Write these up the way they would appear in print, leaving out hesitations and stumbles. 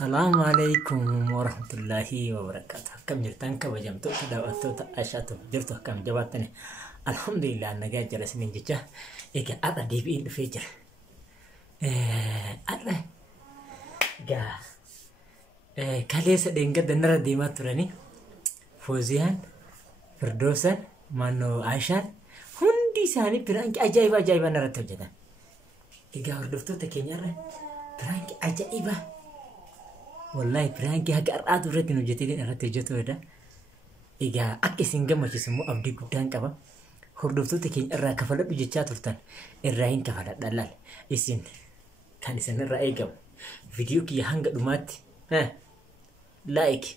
Assalamualaikum warahmatullahi wabarakatuh. Kam jirtan kabajamtu daawwattu ta'ashatu jirtu kam jabatani. Alhamdulillah nagaa jira sinin jecha. Ega ada deebiin dhufee jira. Ada ga kaleessa dheengadda nara deemaa turani. Fooziyaan, Firdoosan, Mannoo Aishaan hundi isaanii piraanki ajaa'iba narratti hojjetan. Egaa hordoftoota keenyarra piraanki ajaa'iba. Wallahi piraanki haga har'aatu irratti nu hojjetee irratti hojjetuudha. Egaa akka isin gammachiisu immoo abdii guddaan qaba. Hordoftoota keenya irraa kafaladhu jechaa turtan irraa hin kafaladha laal. Isin kan isin irraa eegamu viidiyoo kiyya hanga dhumaatti like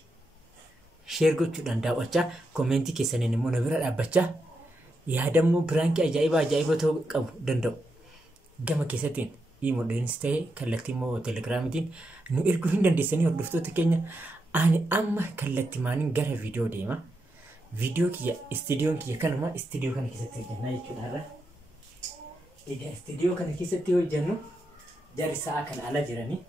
share gochuudhaan daawwachaa koomeentii keessaniin immoo na bira dhaabbachaa yaadammoo piraanki ajaa'iba ta'uu qabu danda'u. Gama keessattiin imoodheenis ta'e kallattii immoo telegiraamitiin nu erguu hin dandeessanii hordoftoota keenya. Ani amma kallattii maaniin gara viidiyoo deema. Viidiyoo kiyya istiidiyoon kiyya kanuma istiidiyoo kana keessatti hojjannaa jechuudha. Egaa istiidiyoo kana keessatti hojjannu jarri sa'a kana ala jiranii.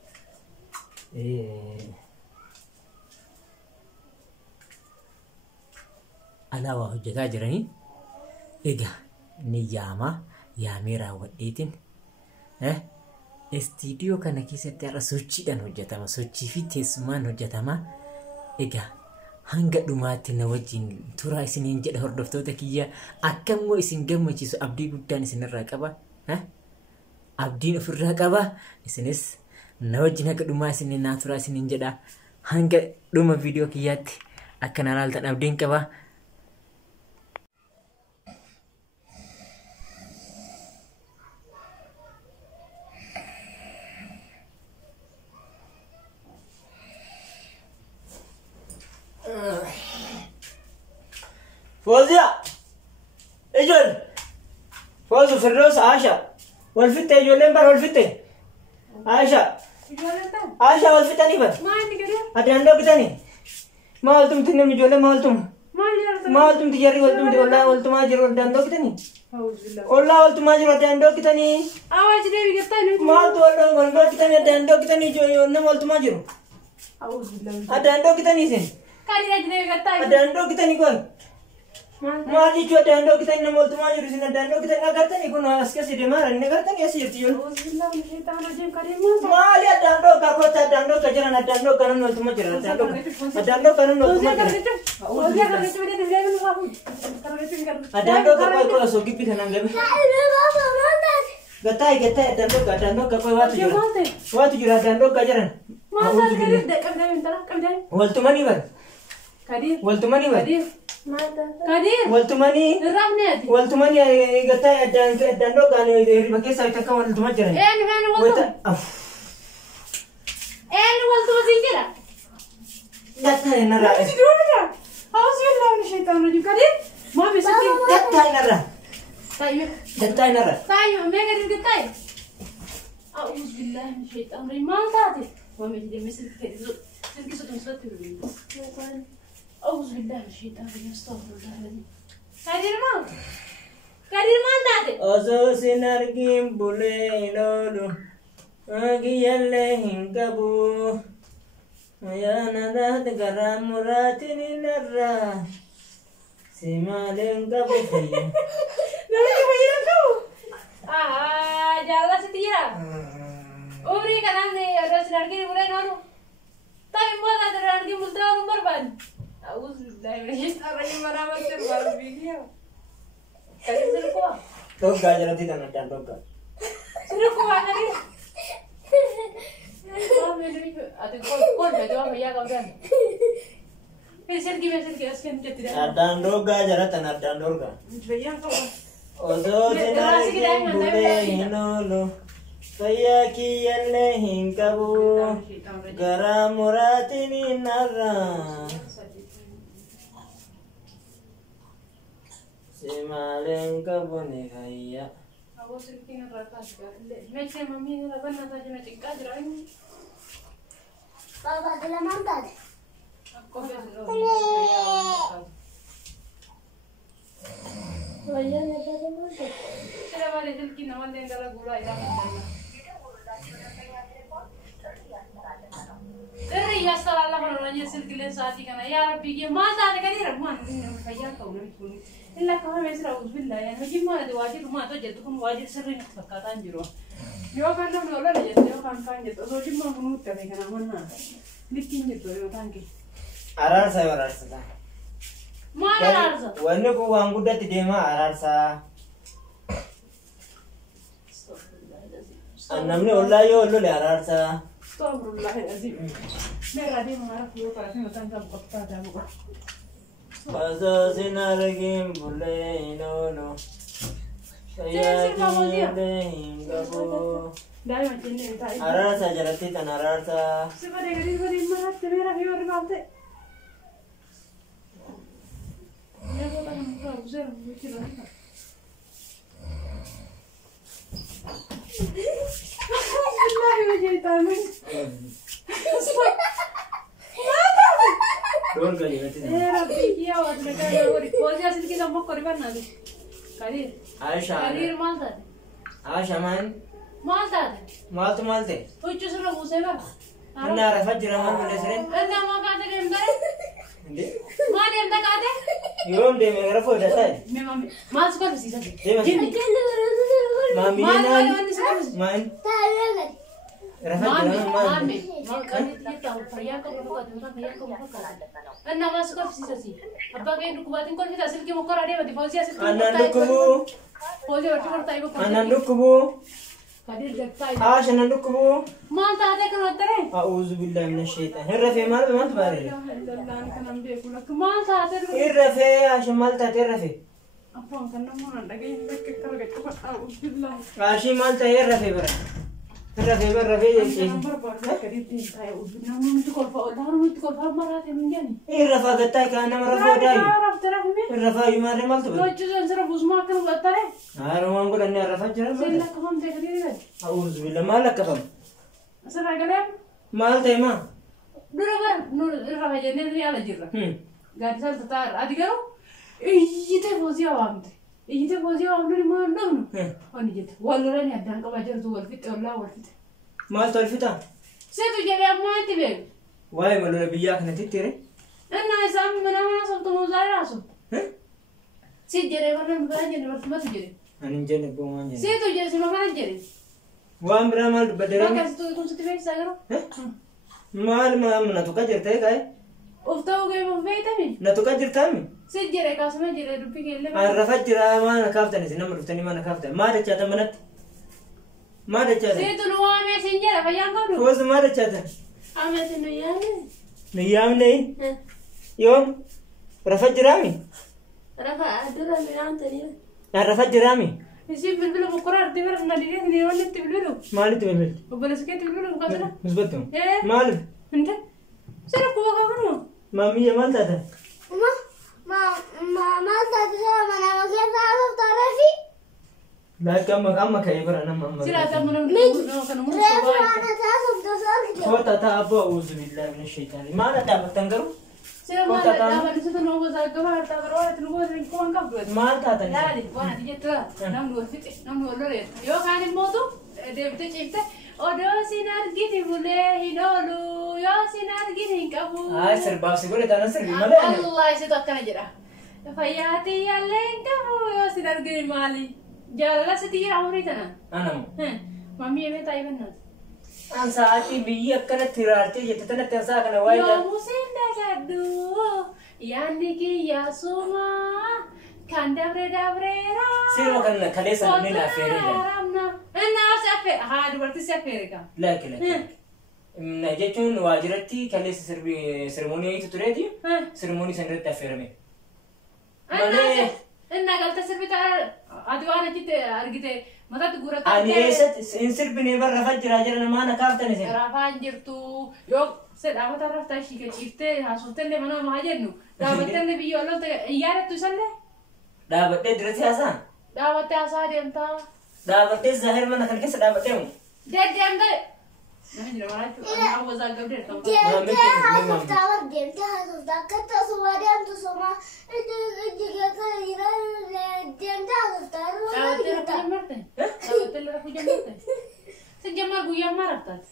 Alaawaa hojjetaa jiranii. Egaa ni yaamee raawwadheetiin istiidiyoo kana keessatti har'a sochiidhaan hojjetama. Sochii fi teessumaan hojjetama. Egaa hanga dhumaatti na wajjin turaa isiniin jedha hordoftoota kiyya. Akkammoo isin gammachiisu abdii guddaan isinirraa qaba. Abdiin ofirraa qaba. Isinis na wajjin haga dhumaa isiniin naa turaa isiniin jedha. Hanga dhuma viidiyoo kiyyaatti akka na ilaaltan abdiin qaba. فوزيا اجل فوز فردوس عاشا والفتة اجولين بر والفتة عاشا والفتة نيبر أديان لو كتاني ما قلتم تنم اجولين ما قلتم تجري قلتم تي والله أجر أديان لو كتاني والله أجر أديان لو كتاني ما قلت والله كتاني أديان لو كتاني جو نم أجر أديان لو كتاني سين أديان لو كتاني كون माली जो डांडो की तन्ने मोल तुम्हारी रुचि न डांडो की तन्ने करते नहीं कुन आस्के सीधे मार अन्य करते नहीं ऐसी होती है माली डांडो का कोता डांडो का जरा न डांडो करन मोल तुम्हारी जरा डांडो करन मोल तुम्हारी डांडो का कोई सोगी भी खाना गए गताई डांडो का कोई बात जुरा डांडो का जरा मोल तुम्हारी बर मोल तुम्हारी बर والتماني قطع الدندو كان يربكي سايتا كمان والتماني جرى والتماني قطع نرى أعوذ بالله من الشيطان الرجيم كذي ما بيسكت قطع نرى طيب ما قدر قطع أعوذ بالله من الشيطان الرجيم ما تعرف ما بيجي مثل كذا سلك صوت أعوذ بالله من الشيطان الرجيم استغفر الله العظيم كريم ما تاتي أزو سنرجيم بوليلولو أجي يلهين كبو يا نادت كرام مراتني نرى سمالين كبو فيا نرى فيا كبو جالس تيرا أمري كلام ده أزو سنرجيم بوليلولو طيب ما تقدر نرجيم بولتاو بربان أعوذ بالله من الشيطان الرجيم أنا بكتب بالفيديو كذي سلكوا توك جاجر دي تنا تان توك سلكوا أنا دي ما مدري أتى كل بيجوا بيا كمان بيسل كي أسكن كتير تان توك جاجر تنا تان توك بيا كمان أوزو جناري بولي هنولو فيا كي يلهين كابو كرام مراتني نرى Simaleng kabone kaya. Aku sering ngerasa juga. Macam mami ngerasa nasa cuma cekak jerain. Bapa dalam mantap. Aku biasa. Wajah nada dalam mantap. Saya balik jadi nama dia adalah gula ilah. سلك اللي ساعتي كنا يا ربي ما زاد كثير ما نقول فياك ونقول إلا كمان مثل أعوذ بالله يعني ما جيب ما دواجر ما توجد تكون واجر سرين فكاتان جرو يو كان لهم ولا لجت يو كان جت أصلا جيب ما بنوت كذا كنا منا لكن جت يو كان كي Ararsa. ما أرارسا Wanni kun waan guddatti deema araarsa. Namni ollaa yoo ollole araarsa. استغفر الله العظيم مرة دي ما أعرف يو كان كنا تنكم قطع دابا Asaasin argin bulee nono. Sayyatiin gabu. دائما تنين تاي Araarsa jalatti kan araarsa. سبحان الله غريب مرة تميرا في وري بعضه يا والله أنا بزر بكرة والله وجهي تامن Doon gadi gadi. يا ربي يا ولد كذا وري وجهي أصل كذا ما قريبا نادي كثير Aisha. كثير مالته Aisha man. مالته Maaltu maalte? وجه سر موسى Inni arafaa jira maal malee sireen? أنت ما قاعد تريم ده ما ريم ده قاعد Yoom deeme gara fooda ta'e. مامي ما تقول بس يسافر Deema. جيمي Maamii ما naan. تقول أنت سافر Maan. Rafaa jira maal. مامي ما كان يطلع فرياكم وفقات فرياكم وفقات أنا ما سكر في سياسي أبغى كين ركوباتين كل في تأصيل كي مكر عليه بدي فوزي أصيل Aannan dhukkubu. فوزي ورتي ورتاي بكر Aannan dhukkubu. كدير دكتاي Aisha nan dhukkubu. ما أنت هذا كنا ترى أعوذ بالله من الشيطان. Hin rafee maal maal baare? الله كنا نبيك لك ما أنت هذا Hin rafee Aisha maal taate hin rafee? أفهم كنا ما ندقي لك كرجع كفر أعوذ بالله Aishii maal ta'e hin rafee bara. Hin rafee bara rafee jechuun. نمبر بارك كدير دين تاي أعوذ بالله ما متكول فاول دار متكول فاول مرات من جاني Hin rafaa gattaa kaan nama rafoo daayu. عرفت ترى فيني Hin rafaa yumaarree maaltu bara? توجه زنسر بوزما كانوا بترى Haarumaan godhannee arrafaa jira maal? سيلا كمان تكدير أعوذ بالله maal akkafam? أسرع كلام Maal ta'e maa? نور نور الرفاجة نري على جرة Hmm. قاعد سالت تار أدي كرو إيجي فوزي وامد إيجي فوزي وامد ما ندون Hmm. أني جت والله راني أدان كباجر تو والفت ولا والفت Maal tolfita? سيتو جري أما أنت بيج Waa'ee malola biyyaa kanatti ture? أنا إسام من أنا صبت موزاي راسو Hmm? سيت جري ورنا مكان جري ورنا ما تجري Ani hin jenne bu'umaan jenne. سيتو جري سما كان جري Waan biraa maal ما dubbadeerani? كان ستو يكون ستي بيج ساكرو Maal na tuqa jirtee kaa'e? أفتو جاي ما في تامي Na tuqa jirtaami? سيت جري كاسمة جري ربي كله Arrafaa jira maa na kaaftan isin nama dhuftanii maa na kaaftan? Maa dachaatan manatti? Maa dachaatan? سيتو نوامي سنجرا فيان كابلو Koosu maa dachaatan? أما تنوياني Nu yaamne yoom? Rafaa jiraami? رفع أدرى من عنتني Arrafaa jiraami? يصير بالبلو بكرة أرتبر نادية اللي ولا تبلو Maalitti bilbiltu? وبلسكت تبلو مقدرة Misbattu? إيه Maaliif? أنت سيرك هو كمان Maamiyya maal taatan? ما تدري أنا ما كيف أعرف تعرفي؟ Laakki amma ka'ee bara nama amma. سير هذا من كانوا من ريفو الصباح أنا تعرف تصور Koota ta'a abbaa أعوذ بالله من الشيطان. Maal dhaabattan garuu? سير ما لا بس إذا نوبة زاجوا هرتا بروح تنوبة زين قبل Maal taatan? لا دي وانا تيجي ترى نام نور فيت نام نور لوري يو كان الموضوع ده بتجيبته أودو سينار جيتي بوله هيدولو يو سينار جيتي كابو Ay sirbaaf si godhe taana sirbi malee. الله يسيطر كنا جرا فياتي يالين كابو يو سينار جيتي مالي جالا ستيجي عمري تنا Anamu. مامي أمي تايبن ناس An sa'aatii biyyi akkana tiraartee jette tana tansaa kana waa'ee يا موسين دجادو يعني كي يا سوما كان دبر دبريرا sirba kana kaleessa namni na affeeree jira. أنا أسافر هذا برتي سافرك Laaki laaki. Jechuun waajiratti kaleessa sirmoonii tureeti. Sirmoonii san irratti affeerame. Malee أنا قلت سافرت أدوان جت أرجت متى تقول ani eessatti hin sirbine barra fajjiraa jira namaa na kaaftan isin. رافان جرتو يوم سد أما تعرف تاشي كشيفته هاسوتني منا ما جنو دعوتني بيجولون تيارة تسلة Dhaabadhee dirati haasaan. دعوتة أساعد أنت Dhaabadhee zahir mana kan keessa dhaabadhee mu. ده أنت نحن جرا أنا أول زال قبل ديم تها سفتة وديم تها سفتة كتا سوا ديم تسوما ديم تها سفتة سجمع قويا ما رفضت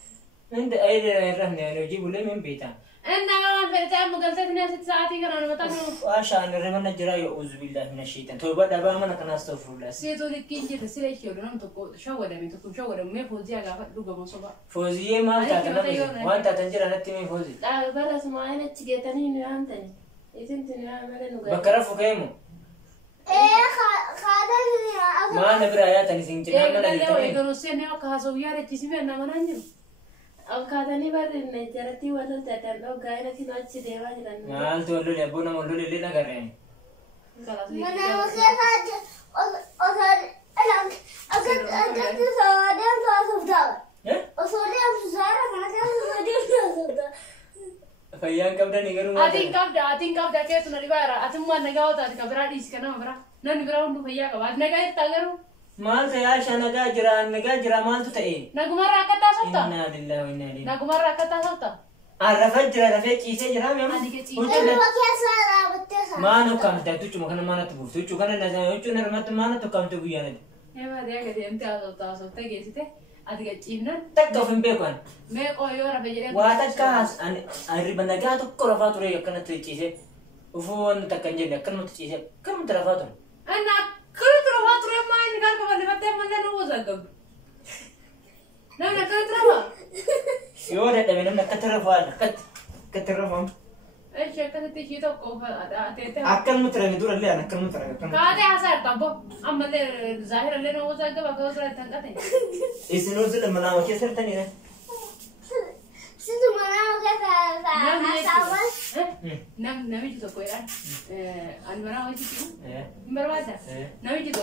Inda ayda irrahne ani hojii bulee min beektaa. أنا فرت أم قلت لي 6 ساعات كنا أنا بتاكل. عشان رمنا جرا يعوذ بالله من الشيطان توبة دابا ما نكنا استغفر الله سيتو لك كينجي تسيلي شو لنا تقول شو ولا مين تقول شو ولا مين فوزي على لوجا مصبا. فوزية ما تعتنا وانت تنجر أنا تيمي فوزي لا بلا سمعنا تجتني نعمتني إذا أنت نعمل نوجا. بكرة فكيمو إيه خادني ما نبرا يا تاني سينجر إيه أنا لا لا نجتني إذا نسينا وكهزويا رتيسمي أنا ما نانجو. أو كاتني بعد نجارتي ولا تتر لو غاينا في نوتش ديوا جران. ما أنت ولو لي أبونا ولو لي لا كرين من وكيف أصل أكيد سوادم صافدا أصلي أم سارة كنا سوادم صافدا فيان كم دني كرو ما أتين كاب دا كيتو نريبارا أتموا نجاو تاني كبرا ديس كنا برا نن برا وندو فيا كبار نجاي تغيرو مال سيا شانا جرا مال تتأي نعمر راكتا سوتا إنا لله وإنا إليه نعمر راكتا سوتا عرفت جرا كيسة جرا ميم إنه وكيف سارة بتسا ما نكمل تاتو كنا ما نتبوف تاتو كنا نزاي تاتو نرمت ما نتكمل تبويانا يا ما ده كده أنت أصوتا جيسته أديك تجيبنا تكتوفين بيكون ما أيوة ربيجي واتكاس أن أريبنا جاتو كرافاتو ريا كنا تيجي وفون تكنجي كنا تيجي كم ترافاتو أنا كل تروح تروح ما إني كان كمان لما تيجي مزاج هو زاكم لا أنا كل تروح يوه ده من كترافان كترافان إيش كذا تيجي تو كوفا أتيته أكل مترك دور اللي أنا أكل مترك كذا حسر تبو أما اللي ظاهر اللي هو زاكم بقول زاكم تنقطع إسنور زل منام كيسر تاني نه سيدو منا وكيف سارة نمي جدو كويرا أنا منا وين تيجي إيه برواده نمي جدو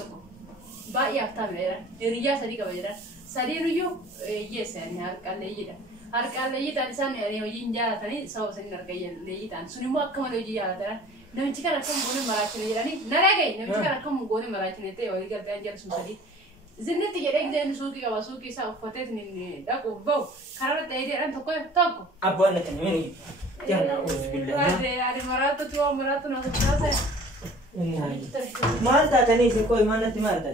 با يافتا ميرا ريا سدي كبيرا سدي ريو يس يعني هركان ليجيدا هركان ليجيدا لسان يعني وينجا تاني سو سني نركيا ليجيدا سوني ما كم ليجيا ترى نمي تكرا كم بونه مراكين ليجاني نراجع نمي تكرا كم بونه مراكين تي ولي كده أنجل سمسدي زنت تجري زين سوقي كوا سوقي سا فتت نين داكو بو كارا تيجي أنت كوي تاكو أبو أنا تنويني يلا أعوذ بالله هذه مرات تو مرات ناسا ما أنت تاني سكوي ما أنت ما أنت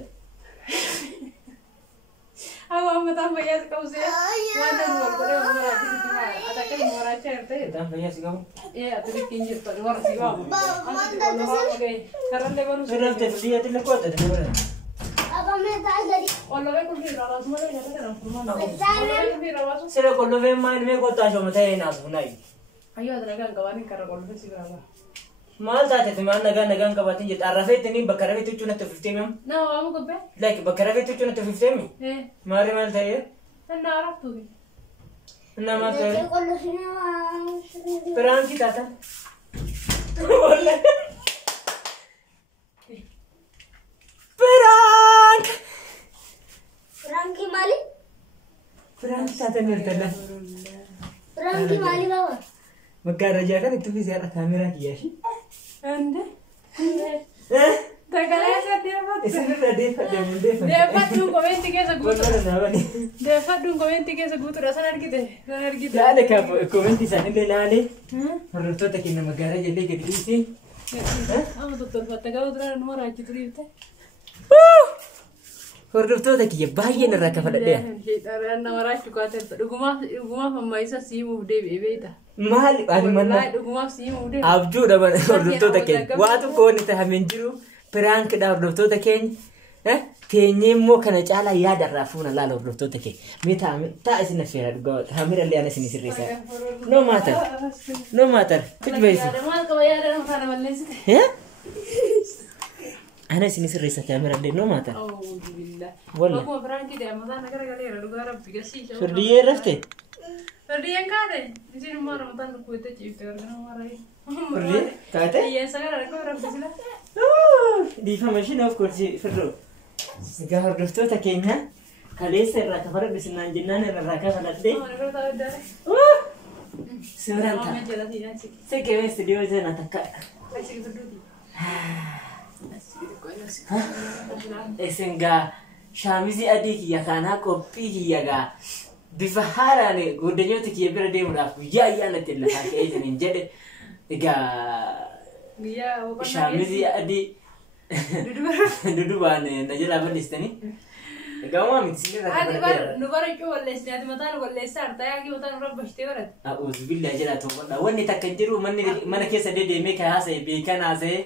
أو أما تام بيا سكوزي وانا نور كده مرات تيجي ada kan مرات شرطة kita bayar sih kamu iya tapi kinjir tuh luar sih bang karena dia baru sudah dia tidak kuat ada mana أبا ما تعذري kalau aku di rawat semua dia ada kan rumah aku di rawat sudah kalau main me kota cuma tanya nas bunai ayo ada kan kawan karena kalau sih berapa mal tadi tu mana naga kabatin jadi arafet ini bakar itu cuma tu 50 mem nah kamu kepe like bakar itu cuma tu 50 mem mari mal tanya أنا عرفته nama tanya كل شيء perang kita kan boleh perang فرانكي مالي perang kita kan nirtala فرانكي مالي بابا magaraja kan itu bisa ada kamera dia sih anda Tagala sa dia pat. Isi udah defa. Dia pat dun komenti ke sa gutu. Benar nama nih. Dia pat dun komenti ke sa gutu rasanar gitu. Sanar gitu. Lah ada kah komenti sana le lale. Perlu tuh tak kena magaraja le gitu sih. Ama tutur pat tagaw dra nomor aja tuh itu. Perlu tuh tak ya bahagia neraka pada dia. Shaytan nomor aja ku ater. Duguma pemaisa simu de bebeta. Mahal ada mana? Duguma simu de. Abju dah mana perlu tuh tak ya. Waktu kau ni tak hamil jiru. Perang ke dalam doktor tak kan? Kayaknya mau kena cala ya darah funa lalu doktor tak kan? Mita tak sih nafira juga. Hamil ali anak sini serius. No matter. Kuch baik sih. Mal kabayar na sana malis. Ya? Anak sini serius kamera dia no matter. Oh billah. Wallah. Aku perang kita mana negara kali lugar aplikasi. Surdiye rafte. Surdiye kade. Di sini mau ramadan ku itu cipta orang marai. Surdiye? Kata? Iya sekarang aku orang bisila. Defamation of course Ferro. Sekarang doktor tak kayaknya kali serra kafar bisnan jinnan raka falade. Oh, negara tahu dah. Seorang Oh, tak. meja tadi nanti. Saya kira studio je nak tak. Kasih berdua. Esenga shamizi adiki ya kana kopi ya ga bifahara ne godanyo take bira dai murafu ya na tilla ka kai jinin jade ga Iya, bukan shamizi adi dudu bane na jela ban istani Gama miti sinirra Ati kan bar bira. nu bara cu walleessine ati mataan walleessa artaa yaaqii mataan rabbashtee barat. A'udhu billahi jala to'adha. Wanni takka jiru mana keessa dedeemee kan haasa'e beekan haasa'e.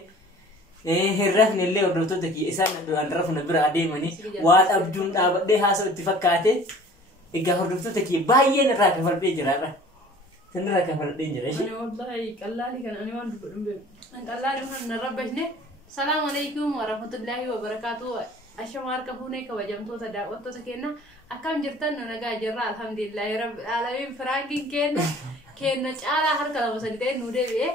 Hirrafni illee hordoftoota isaan duraan rafna bira adeemanii waan abjuun dhaabadhee haasa'u itti fakkaate. Egaa hordoftoota baay'een irraa kafaltee jiraadha. Sinirraa kafaltee jira. Ani wallahi qallaali kan ani waan dubbadhu. An qallaali kan rabbashne. Salaamu alaykum wa rahmatullahi wa barakatuh. Ashamaar kafuunee kabajamtoota daawwattoota kenna akkam jirtan nu nagaa jirra alhamdulillahi rabbil alamin firaankiin kenna caalaa harka lama sadi ta'e nu deebi'e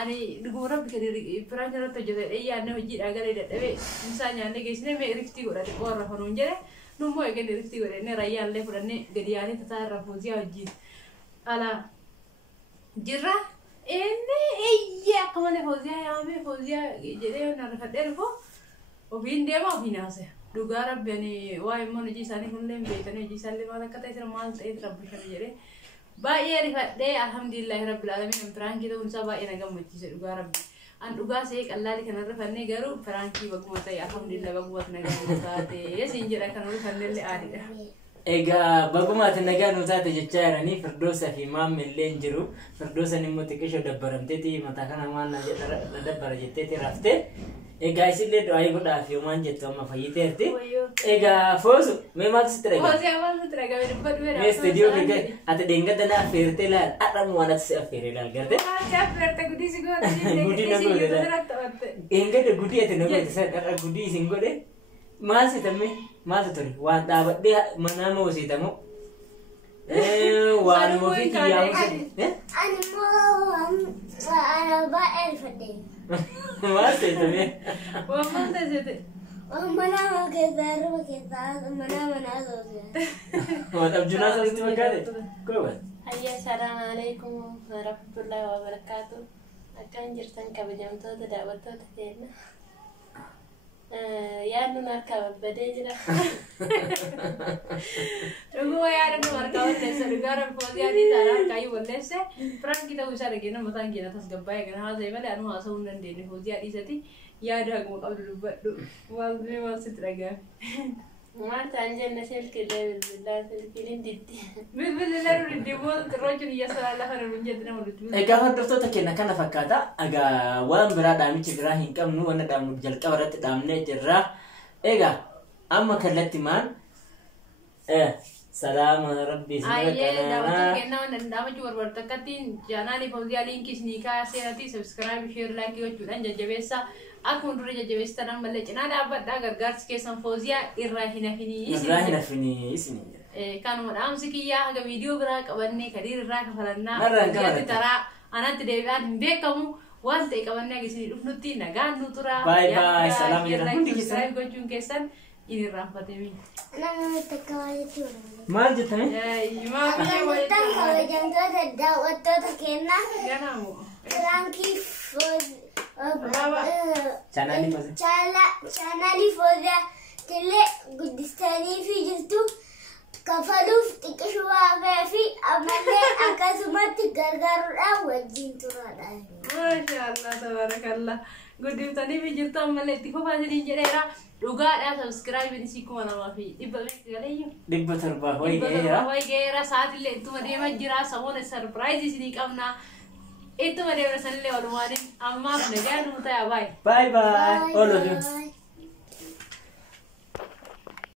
ani dhuguma rabbi kadi firaankiin irratti hojjetee yaadne hojiidhaa galee dadhabee misaa nyaannee geessine mee riftii godhate qoorra fanuun jedhe nummoo eegenne riftii godhenne rayyaallee fudhannee gadi yaanee tataa irra fuuziyaa wajjiin ala jirra inni eeyyee akka malee fuuziyaa yaamee fuuziyaa jedhee narrifadhee dhufoo ofiin deema ofiin haasa'e dhugaa rabbi ani waa immoo hojii isaanii hundee beekanii hojii isaallee maal akka ta'e sira maal ta'e rabbishame jedhee baay'ee rifadhee alhamdulillahi rabbil alamin firaankii ta'uun isaa baay'ee na gammachiise dhugaa rabbi an dhugaa see qallaali kana rifannee garuu firaankii bakkuma ta'e alhamdulillahi bakkuma na gammachiise siin jedha kan rifannee illee aadiidha. Egaa bagumaati nagaa nu taate jechaa jiranii Firdoosaa fi Maammi illee hin jiru. Firdoosan immoo xiqqishoo dabbaramteeti mataa kana maal na dabbara jetteeti raftee. Egaa isillee du'aa godhaaf yoomaan jettu amma fayyiteerti. Egaa Foosu mee maaltu sitti dhagaa? Foosii maal sitti dhagaa mee dubbadhu mee Mee istiidiyoo kee ati deengada na affeertee laal adhamu waan ati si affeeree laal garte. Maal affeerte gudii si goota Gudii na godhe. Deengada gudii ati na godhe sadharra gudii isin godhe. Maal sitamee maal ture waan dhaabadhee manaa moo siitamoo? Waan ofii kiyyaa musa. Ani moo ana baay'ee rifadhee. Maal sitamee? waan maal ta'e Mana keessa ruba keessa mana soosee. Waan abjunaa sasitti fakkaate? Gooba. Ayya salaam alaikum wa rahmatullahi wa barakatuh. Akkam jirtan kabajamtoota daawwattoota keenya. Yaadnu harka babbadee jira. dhuguma yaadnu harka walleessa dhugaa rabbi fooziyaatii taanaan kaayyuu walleesse firaanki ta'uu isaa dhageenya mataan keenya tasgabbaa'ee kana haasa'e malee anu haasa'uu hin dandeenye fooziyaa dhiisati yaada haguma qabdu dubbadhu maal sitti dhagaame. Maal ta'an jenne silkiillee bilbilaa silkiin diddi. Bilbillee nu diddiimoo xirroochuun iyya salaa lafa nu jedhu nama nuti. Egaa hordoftoota keenya kana fakkaata. Egaa waan biraa dhaamichi biraa hin qabnu wanna dhaamnu jalqaba irratti dhaamnee jirra. Egaa amma kallatti maal? Salaama rabbi Ayyee daawwattoota keenya waan danda'amachuu barbaadu akkattiin jaanaanii fooziyaa liinkii isinii kaaseenati sabskiraayib sheer laayikii gochuudhaan jajjabeessa. Akkuma dura jajjabeessitan ammallee cinaa dhaabbadhaa gargaarsi keessan fooziyaa irraa hin hafinii isin. Kanuma dhaamsi kiyyaa haga viidiyoo biraa qabannee kadiir irraa kafalannaa. Narraan kafalattaa. Taraa anatti deebi'aan hin beekamu waan ta'e qabannee agarsiisanii dhufnutti nagaan nu tura. Bye bye, salaam jedha. Hundi keessan. Subscribe gochuun keessan hin irraanfatemi. Nama takka waa jechuudha. Maal jettame? Akkam jirtan kabajamtoota daawwattoota keenya. Ganaamu. Firankii chaanaalii fooziyaa tillee guddistanii fi jirtu kafaluuf xiqqishuu waafee fi ammallee akkasumatti gargaaruudhaan wajjin turaadha. Maashaallah tabarakallah. Guddiftanii fi jirtu ammallee itti fufaa isiniin jedheera. Dhugaadhaa sabskiraayibiin isii 2000 galeeyyu. 700 ho'i ga'eera. Ho'i ga'eera sa'aatillee ittuma deemaa jira samoon sarpiraayizii isinii qabna. Ittuma deemna sanillee walumaaniin ammaaf nagaa nu ta'a baay'ee. Bye bye. All of you. Bye.